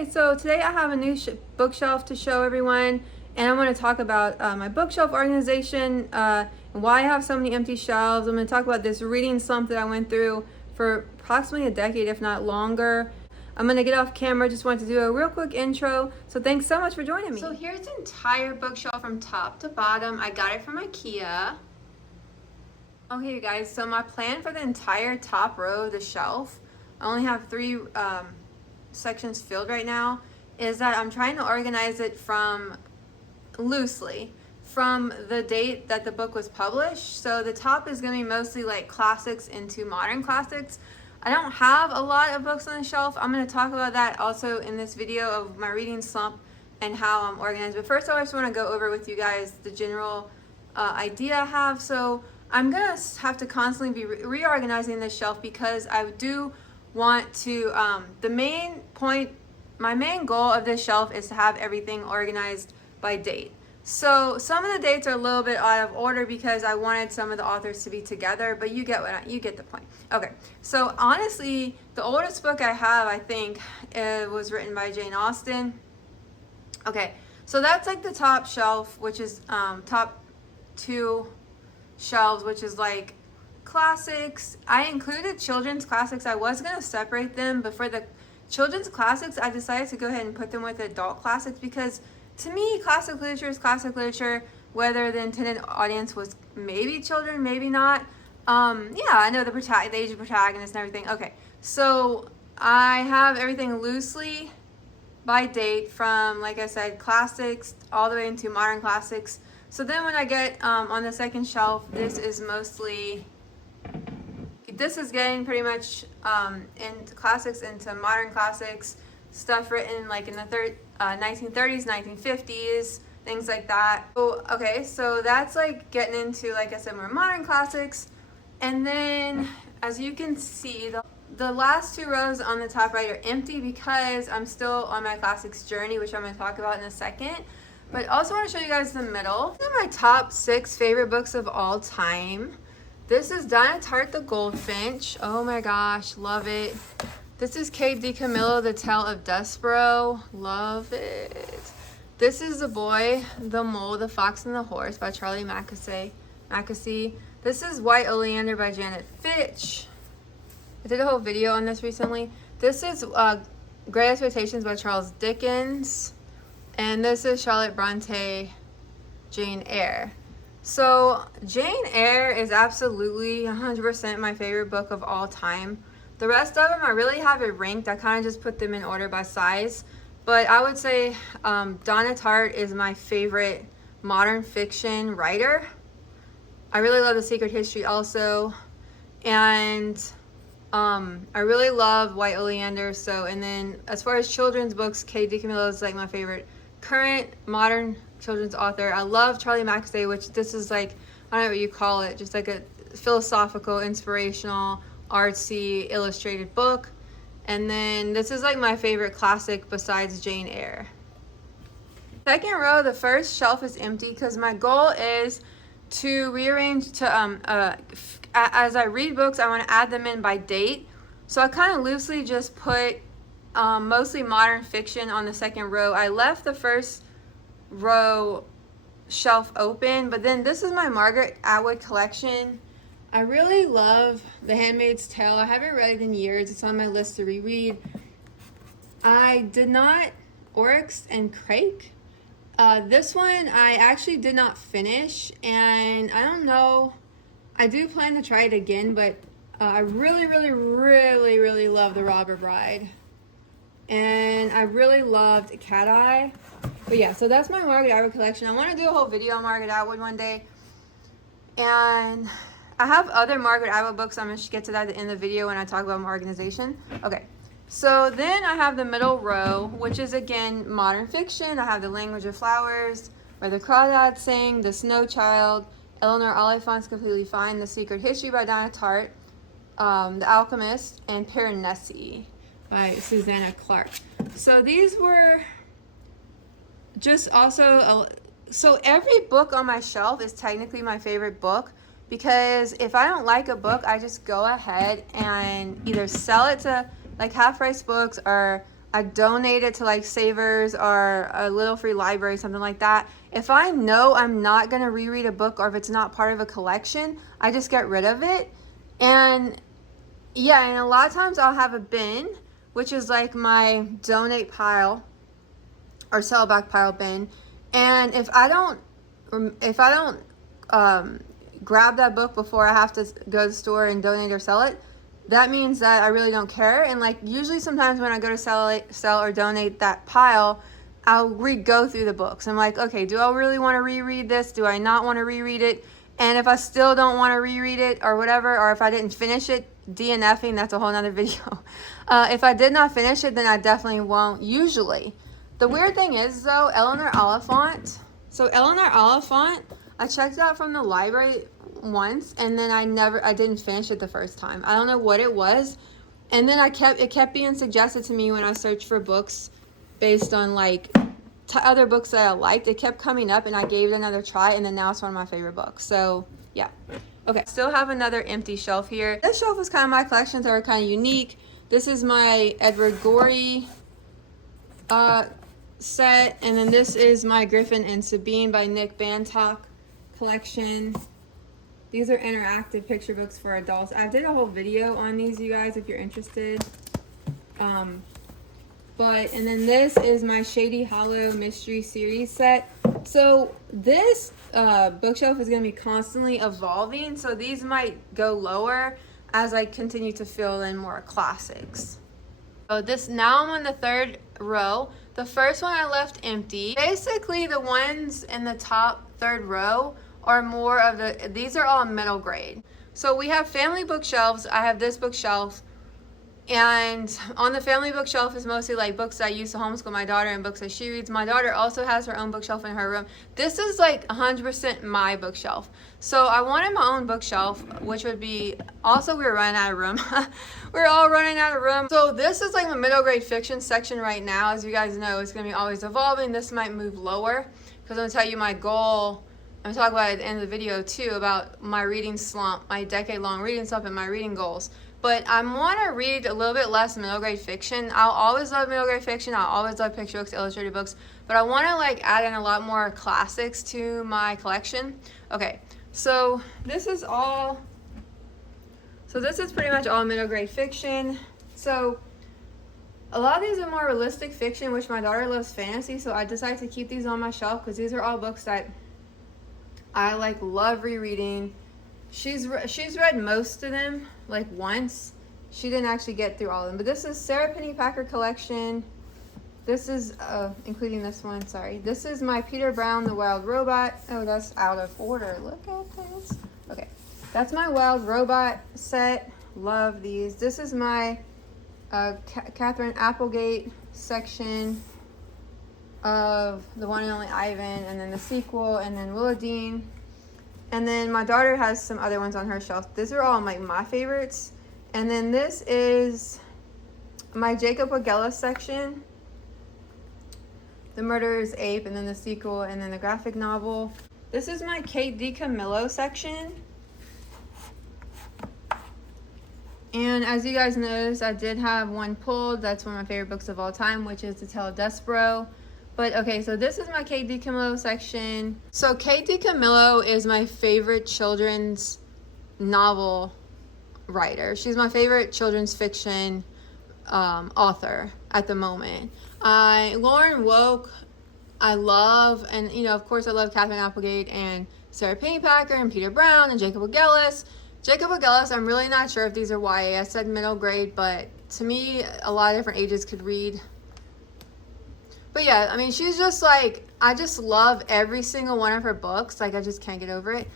Okay, so today I have a new bookshelf to show everyone, and I want to talk about my bookshelf organization and why I have so many empty shelves. I'm going to talk about this reading slump that I went through for approximately a decade, if not longer. I'm going to get off camera, just wanted to do a real quick intro, so thanks so much for joining me. So here's the entire bookshelf from top to bottom. I got it from IKEA. Okay, you guys, so my plan for the entire top row of the shelf, I only have three sections filled right now, is that I'm trying to organize it from loosely from the date that the book was published. So the top is going to be mostly like classics into modern classics. I don't have a lot of books on the shelf. I'm going to talk about that also in this video of my reading slump and how I'm organized. But first I just want to go over with you guys the general idea I have. So I'm going to have to constantly be reorganizing this shelf because I do want to, my main goal of this shelf is to have everything organized by date. So some of the dates are a little bit out of order because I wanted some of the authors to be together, but you get you get the point. Okay, so honestly, the oldest book I have, I think, was written by Jane Austen. Okay, so that's like the top shelf, which is top two shelves, which is like classics. I included children's classics. I was going to separate them, but for the children's classics, I decided to go ahead and put them with adult classics because to me, classic literature is classic literature, whether the intended audience was maybe children, maybe not. Yeah, I know the age of protagonist and everything. Okay, so I have everything loosely by date from, like I said, classics all the way into modern classics. So then when I get on the second shelf, this is getting pretty much into classics, into modern classics, stuff written like in the 1930s, 1950s, things like that. So, okay, so that's like getting into, like I said, more modern classics. And then as you can see, the last two rows on the top right are empty because I'm still on my classics journey, which I'm going to talk about in a second. But I also want to show you guys the middle. These are my top 6 favorite books of all time. This is Donna, Tartt the Goldfinch. Oh my gosh, love it. This is DiCamillo, The Tale of Despereaux. Love it. This is The Boy, the Mole, the Fox, and the Horse by Charlie Mackesy. This is White Oleander by Janet Fitch. I did a whole video on this recently. This is Great Expectations by Charles Dickens. And this is Charlotte Bronte, Jane Eyre. So Jane Eyre is absolutely 100% my favorite book of all time. The rest of them, I really have it ranked. I kind of just put them in order by size. But I would say Donna Tartt is my favorite modern fiction writer. I really love The Secret History also. And I really love White Oleander. So, and then as far as children's books, DiCamillo is like my favorite current modern children's author. I love Charlie Mackesy, which this is like, I don't know what you call it, just like a philosophical, inspirational, artsy, illustrated book. And then this is like my favorite classic besides Jane Eyre. Second row, the first shelf is empty because my goal is to rearrange to, as I read books, I want to add them in by date. So I kind of loosely just put mostly modern fiction on the second row. I left the first row shelf open, but then this is my Margaret Atwood collection. I really love The Handmaid's Tale. I haven't read it in years. It's on my list to reread. I did not Oryx and Crake. This one I actually did not finish, and I don't know. I do plan to try it again, but I really love The Robber Bride. And I really loved Cat Eye. But yeah, so that's my Margaret Atwood collection. I want to do a whole video on Margaret Atwood one day. And I have other Margaret Atwood books. I'm going to get to that at the end of the video when I talk about my organization. Okay, so then I have the middle row, which is again modern fiction. I have The Language of Flowers, Where the Crawdads Sing, The Snow Child, Eleanor Oliphant's Completely Fine, The Secret History by Donna Tartt, The Alchemist, and Piranesi by Susanna Clark. So these were just also, so every book on my shelf is technically my favorite book because if I don't like a book, I just go ahead and either sell it to like half price books or I donate it to like Savers or a Little Free Library, something like that. If I know I'm not going to reread a book, or if it's not part of a collection, I just get rid of it. And yeah, and a lot of times I'll have a bin, which is like my donate pile or sell back pile bin. And if I don't grab that book before I have to go to the store and donate or sell it, that means that I really don't care. And like usually sometimes when I go to sell or donate that pile, I'll re-go through the books. I'm like, okay, do I really want to reread this? Do I not want to reread it? And if I still don't want to reread it or whatever, or if I didn't finish it, DNFing, that's a whole nother video. If I did not finish it, then I definitely won't, usually. The weird thing is though, Eleanor Oliphant. So Eleanor Oliphant, I checked it out from the library once, and then I didn't finish it the first time. I don't know what it was. And then it kept being suggested to me when I searched for books based on like other books that I liked. It kept coming up, and I gave it another try, and then now it's one of my favorite books. So yeah. Okay, still have another empty shelf here. This shelf is kind of my collections that are kind of unique. This is my Edward Gorey set, and then this is my Griffin and Sabine by Nick Bantock collection. These are interactive picture books for adults. I did a whole video on these, you guys, if you're interested. And then this is my Shady Hollow Mystery Series set. So this bookshelf is going to be constantly evolving. So these might go lower as I continue to fill in more classics. So now I'm on the third row. The first one I left empty. Basically the ones in the top third row are more of these are all middle grade. So we have family bookshelves. I have this bookshelf, and on the family bookshelf is mostly like books that I used to homeschool my daughter and books that she reads. My daughter also has her own bookshelf in her room. This is like 100% my bookshelf. So I wanted my own bookshelf, which would be, also we were running out of room. We're all running out of room. So this is like my middle grade fiction section right now. As you guys know, it's gonna be always evolving. This might move lower because I'm gonna tell you my goal. I'm talking about at the end of the video too about my reading slump, my decade-long reading slump, and my reading goals. But I want to read a little bit less middle grade fiction. I'll always love middle grade fiction. I'll always love picture books, illustrated books. But I want to like add in a lot more classics to my collection. Okay, so this is pretty much all middle grade fiction. So a lot of these are more realistic fiction, which my daughter loves fantasy. So I decided to keep these on my shelf because these are all books that I like love rereading. She's read most of them like once. She didn't actually get through all of them. But this is Sarah Pennypacker collection. This is including this one, sorry. This is my Peter Brown the Wild Robot. Oh, that's out of order. Look at this. Okay. That's my Wild Robot set. Love these. This is my Catherine Applegate section of The One and Only Ivan, and then the sequel, and then Willowdean. And then my daughter has some other ones on her shelf. These are all like my favorites. And then this is my Jacob Wigella section, The Murderer's Ape, and then the sequel, and then the graphic novel. This is my Kate DiCamillo section. And as you guys noticed, I did have one pulled. That's one of my favorite books of all time, which is The Tale of Despero. But okay, so this is my Kate DiCamillo section. So Kate DiCamillo is my favorite children's novel writer. She's my favorite children's fiction author at the moment. Lauren Woke, I love, and you know, of course I love Catherine Applegate and Sarah Pennypacker and Peter Brown and Jacob Wigella. Jacob Wigella, I'm really not sure if these are YA. I said middle grade, but to me, a lot of different ages could read. But yeah, I mean, she's just like, I just love every single one of her books. Like, I just can't get over it.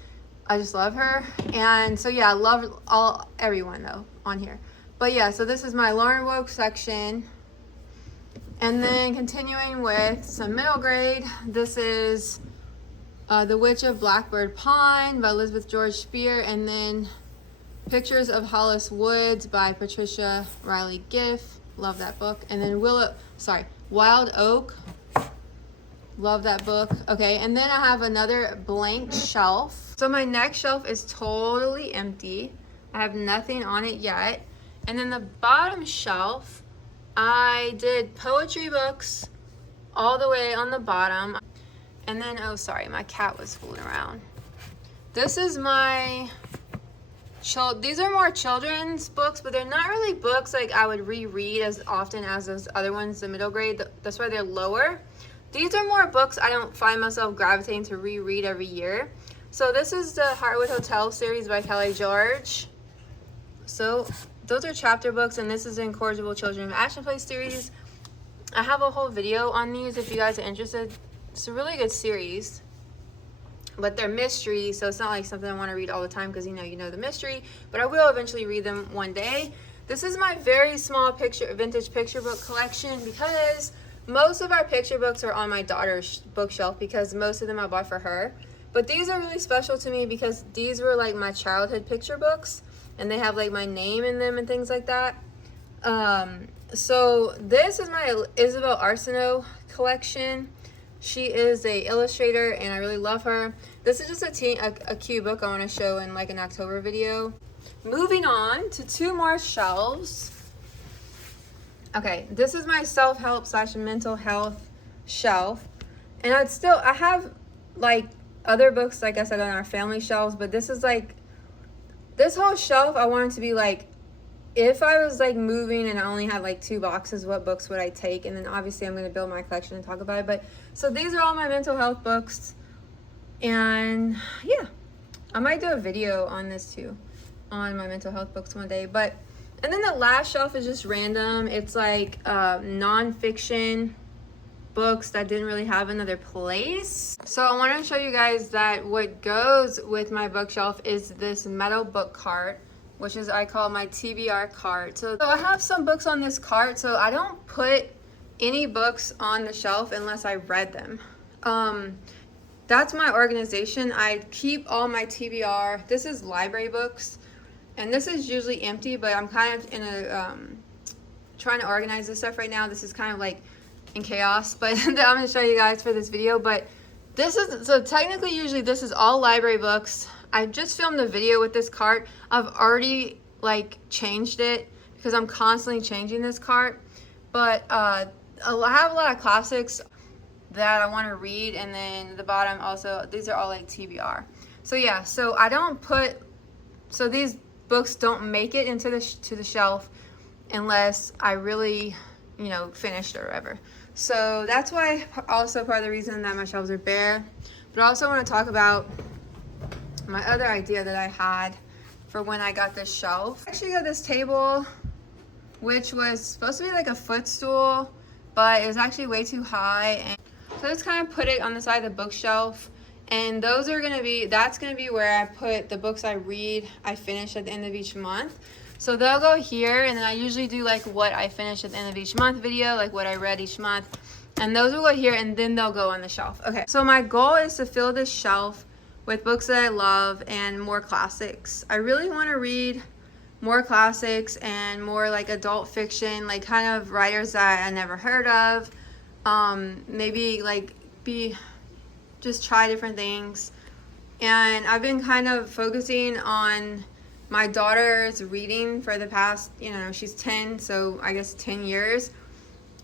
I just love her. And so yeah, I love everyone though on here. But yeah, so this is my Lauren Woke section. And then continuing with some middle grade, this is The Witch of Blackbird Pine by Elizabeth George Spear, and then Pictures of Hollis Woods by Patricia Riley Giff. Love that book. And then Wild Oak. Love that book. Okay, and then I have another blank shelf. So my next shelf is totally empty. I have nothing on it yet. And then the bottom shelf I did poetry books all the way on the bottom. And then, oh sorry, my cat was fooling around. This is my these are more children's books, but they're not really books like I would reread as often as those other ones, the middle grade. That's why they're lower. These are more books I don't find myself gravitating to reread every year. So this is the Heartwood Hotel series by Kelly George. So those are chapter books, and this is the Incorrigible Children of Action Play series. I have a whole video on these if you guys are interested. It's a really good series, but they're mystery, so it's not like something I want to read all the time because you know the mystery, but I will eventually read them one day. This is my very small vintage picture book collection because most of our picture books are on my daughter's bookshelf because most of them I bought for her. But these are really special to me because these were like my childhood picture books, and they have like my name in them and things like that. So this is my Isabel Arsenault collection. She is a illustrator and I really love her. This is just a cute book I want to show in like an October video. Moving on to two more shelves. Okay, this is my self-help / mental health shelf. And I have like other books, like I said, on our family shelves, but this is like, this whole shelf I want it to be like, if I was like moving and I only had like 2 boxes, what books would I take? And then obviously I'm going to build my collection and talk about it. But so these are all my mental health books. And yeah, I might do a video on this too, on my mental health books one day. But, and then the last shelf is just random. It's like nonfiction books that didn't really have another place. So I want to show you guys that what goes with my bookshelf is this metal book cart, which is I call my TBR cart. So I have some books on this cart, so I don't put any books on the shelf unless I read them. That's my organization. I keep all my TBR. This is library books, and this is usually empty, but I'm kind of in a trying to organize this stuff right now. This is kind of like in chaos, but I'm going to show you guys for this video. But this is, so technically usually this is all library books. I just filmed a video with this cart. I've already like changed it because I'm constantly changing this cart. But I have a lot of classics that I want to read, and then the bottom also, these are all like TBR. So yeah, so I don't put, so these books don't make it into the shelf unless I really, finished or whatever. So that's why also part of the reason that my shelves are bare. But I also want to talk about my other idea that I had for when I got this shelf. I actually got this table, which was supposed to be like a footstool, but it was actually way too high. And so I just kind of put it on the side of the bookshelf. And those are going to be, that's going to be where I put the books I read, I finish at the end of each month. So they'll go here, and then I usually do like what I finish at the end of each month video, like what I read each month. And those will go here, and then they'll go on the shelf. Okay, so my goal is to fill this shelf with books that I love and more classics. I really want to read more classics and more like adult fiction, like kind of writers that I never heard of. Maybe like just try different things. And I've been kind of focusing on my daughter's reading for the past, she's 10, so I guess 10 years.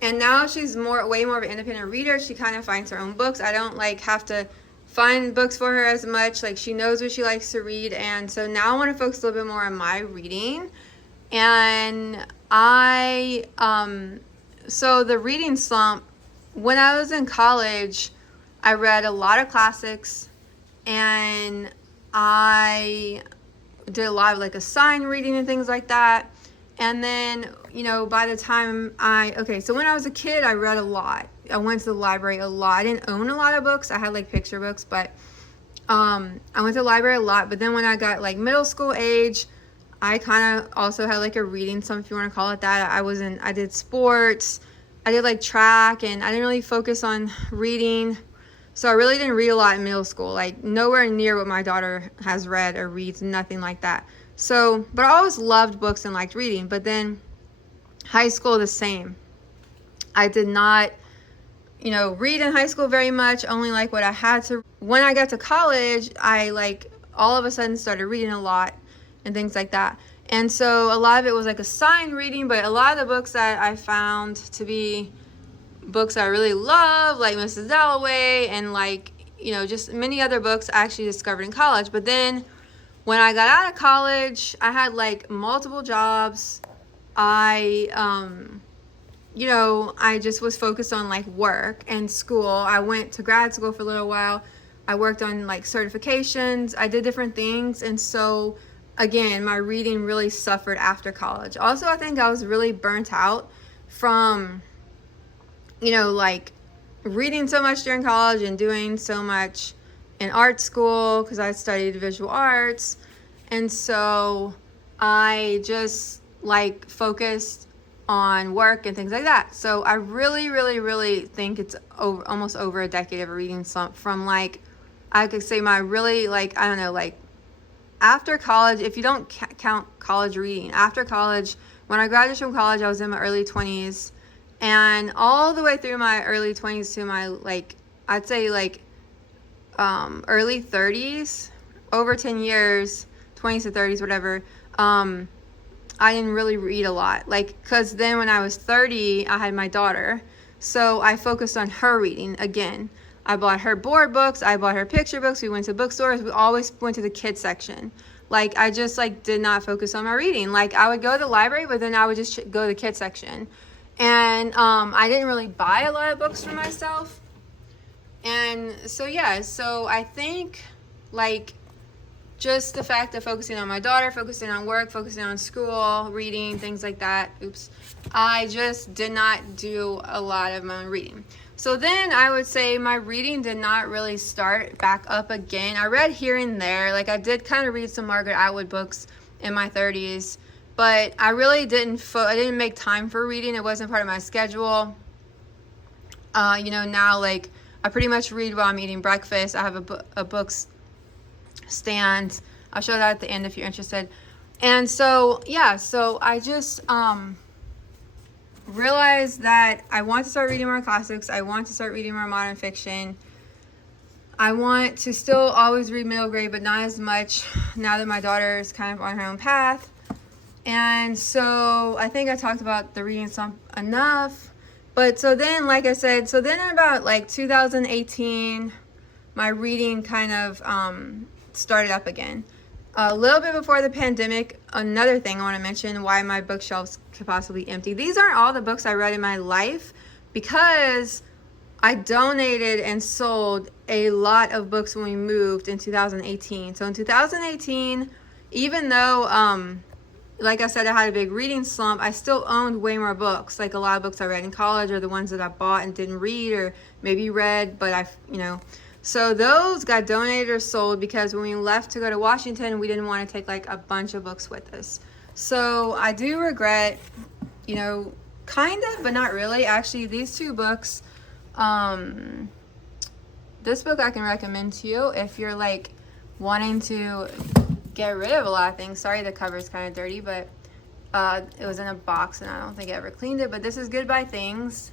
And now she's way more of an independent reader. She kind of finds her own books. I don't like have to find books for her as much. Like, she knows what she likes to read. And so now I want to focus a little bit more on my reading. And so the reading slump, when I was in college, I read a lot of classics, and I did a lot of like assigned reading and things like that. And then, by the time so when I was a kid, I read a lot. I went to the library a lot. I didn't own a lot of books. I had like picture books, but I went to the library a lot. But then when I got like middle school age, I kind of also had like a reading slump, if you want to call it that. I did sports, I did like track, and I didn't really focus on reading. So I really didn't read a lot in middle school, like nowhere near what my daughter has read or reads, nothing like that. So, but I always loved books and liked reading. But then high school, the same. I did not, read in high school very much, only like what I had to. When I got to college, I like all of a sudden started reading a lot and things like that. And so a lot of it was like assigned reading, but a lot of the books that I found to be books I really love, like Mrs. Dalloway and like, you know, just many other books I actually discovered in college. But then when I got out of college, I had like multiple jobs. You know, I just was focused on like work and school. I went to grad school for a little while. I worked on like certifications. I did different things. And so again, my reading really suffered after college. Also, I think I was really burnt out from, you know, like reading so much during college and doing so much in art school because I studied visual arts. And so I just like focused on work and things like that. So I really think it's almost over a decade of a reading slump from like, I could say my really like, I don't know, like after college, if you don't count college reading, after college, when I graduated from college, I was in my early 20s, and all the way through my early 20s to my like, I'd say like early 30s, over 10 years, 20s to 30s, whatever, I didn't really read a lot, like, because then when I was 30, I had my daughter, so I focused on her reading again. I bought her board books, I bought her picture books, we went to bookstores, we always went to the kids section. Like, I just, like, did not focus on my reading. Like, I would go to the library, but then I would just go to the kids section. And I didn't really buy a lot of books for myself. And so, yeah, so I think, like, just the fact of focusing on my daughter, focusing on work, focusing on school, reading, things like that, I just did not do a lot of my own reading. So then I would say my reading did not really start back up again. I read here and there. Like, I did kind of read some Margaret Atwood books in my 30s, but I really didn't make time for reading. It wasn't part of my schedule. You know, now, like, I pretty much read while I'm eating breakfast. I have a book stand. I'll show that at the end if you're interested. And so, yeah, so I just realized that I want to start reading more classics. I want to start reading more modern fiction. I want to still always read middle grade, but not as much now that my daughter is kind of on her own path. And so I think I talked about the reading slump enough. But so then, like I said, so then in about like 2018, my reading kind of started up again. A little bit before the pandemic, another thing I want to mention, why my bookshelves could possibly be empty. These aren't all the books I read in my life, because I donated and sold a lot of books when we moved in 2018. So in 2018, even though, like I said, I had a big reading slump, I still owned way more books. Like, a lot of books I read in college, or the ones that I bought and didn't read, or maybe read, but so those got donated or sold because when we left to go to Washington, we didn't want to take like a bunch of books with us. So I do regret, kind of, but not really. Actually, these two books, this book I can recommend to you if you're like wanting to get rid of a lot of things. Sorry, the cover is kind of dirty, but it was in a box and I don't think I ever cleaned it. But this is Goodbye Things.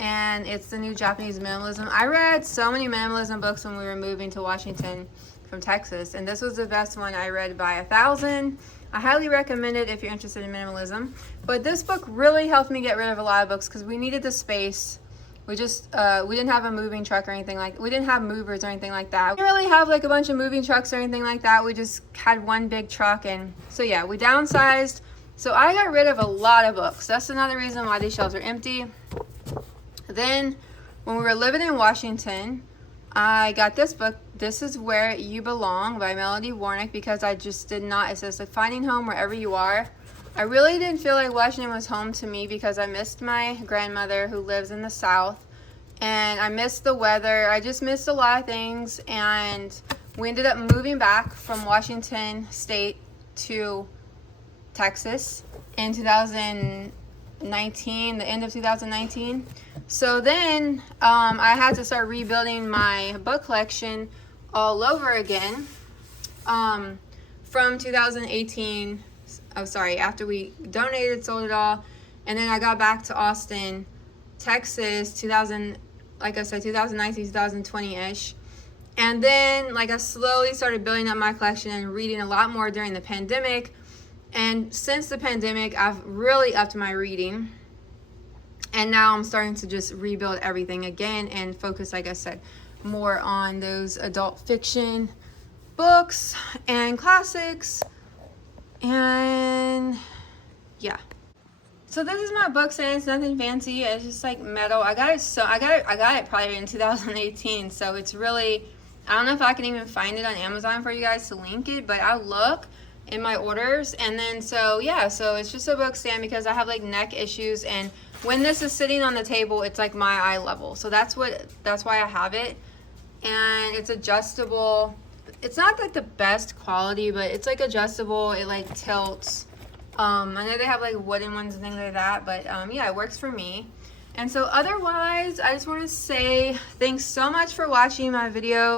And it's the new Japanese minimalism. I read so many minimalism books when we were moving to Washington from Texas, and this was the best one I read by 1,000. I highly recommend it if you're interested in minimalism. But this book really helped me get rid of a lot of books because we needed the space. We just, we didn't have a moving truck or anything we didn't have movers or anything like that. We didn't really have like a bunch of moving trucks or anything like that. We just had one big truck, and so yeah, we downsized. So I got rid of a lot of books. That's another reason why these shelves are empty. Then, when we were living in Washington, I got this book, This Is Where You Belong by Melody Warnick, because I just did not, it says like finding home wherever you are. I really didn't feel like Washington was home to me because I missed my grandmother who lives in the South, and I missed the weather. I just missed a lot of things, and we ended up moving back from Washington State to Texas in 2019, the end of 2019. So then I had to start rebuilding my book collection all over again from 2018. After we donated, sold it all, and then I got back to Austin, Texas, like I said, 2019, 2020-ish. And then I slowly started building up my collection and reading a lot more during the pandemic. And since the pandemic, I've really upped my reading. And now I'm starting to just rebuild everything again and focus, like I said, more on those adult fiction books and classics. And yeah. So this is my book stand. It's nothing fancy. It's just like metal. I got it probably in 2018. So it's really, I don't know if I can even find it on Amazon for you guys to link it, but I'll look in my orders. And then so yeah, so it's just a book stand because I have like neck issues, and when this is sitting on the table, it's like my eye level. So that's why I have it. And it's adjustable. It's not like the best quality, but it's like adjustable. It like tilts. I know they have like wooden ones and things like that, but yeah, it works for me. And so otherwise, I just want to say thanks so much for watching my video.